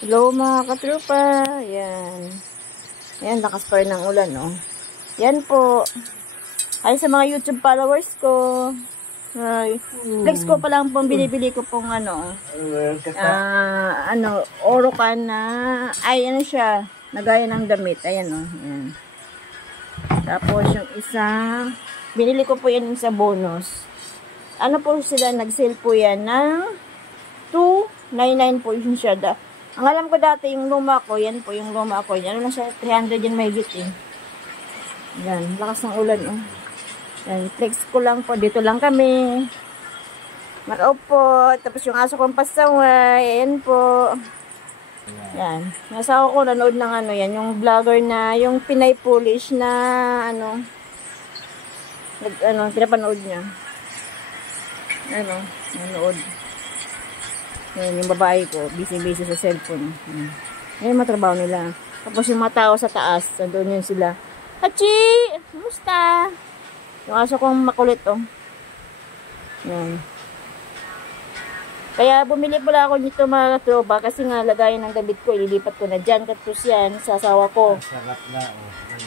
Hello mga katropa. Ayan. Ayan, lakas pa rin ng ulan, no? Yan po. Ay, sa mga YouTube followers ko. Ay, flex ko pa lang pong binibili ko pong Orocan na, ay, ano siya, nagaya ng damit. Ayan, no? Ayan. Tapos, yung isa, binili ko po yan sa bonus. Ano po sila, nag-sale po yan ng 299 po yun siya. Ang alam ko dati, yung luma ko, yan po yung luma ko. Yan lang siya, 300 yan may git eh. Yan, lakas ng ulan oh. Yan, flex ko lang po. Dito lang kami. Maraupo. Tapos yung aso kong pasaway. Ayan po. Yan. Nasa ako nanood ng yan. Yung vlogger na, yung Pinay Polish na, pinapanood niya. Nanood. Ayan, yung babae ko, busy-busy sa cellphone. Ayan, matrabaho nila. Tapos yung mga tao sa taas, doon yun sila. Hachi! Kumusta? Yung aso kong makulit, oh. Ayan. Kaya bumili pala ako nito mga tropa kasi nga lagayan ng damit ko, ililipat ko na dyan. Katpos yan, sa asawa ko.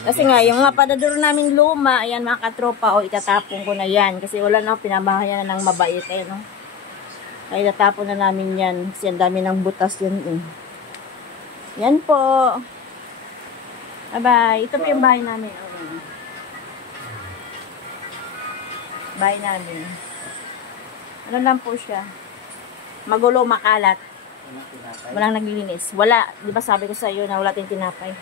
Kasi nga, yung mga padaduro namin luma, ayan mga katropa, itatapon ko na yan. Kasi wala na, pinabahayan na ng mabait, no? Ay, natapon na namin yan. Kasi ang dami ng butas yan eh. Yan po. Bye-bye. Ito po yung bahay namin. Bahay namin. Ano lang po siya. Magulo, makalat. Walang naglilinis. Wala. Di ba sabi ko sa iyo na wala tayong tinapay.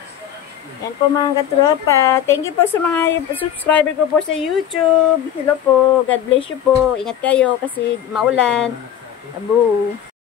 Yan po mga katropa. Thank you po sa mga subscriber ko po sa YouTube. Hello po. God bless you po. Ingat kayo kasi maulan. Abu.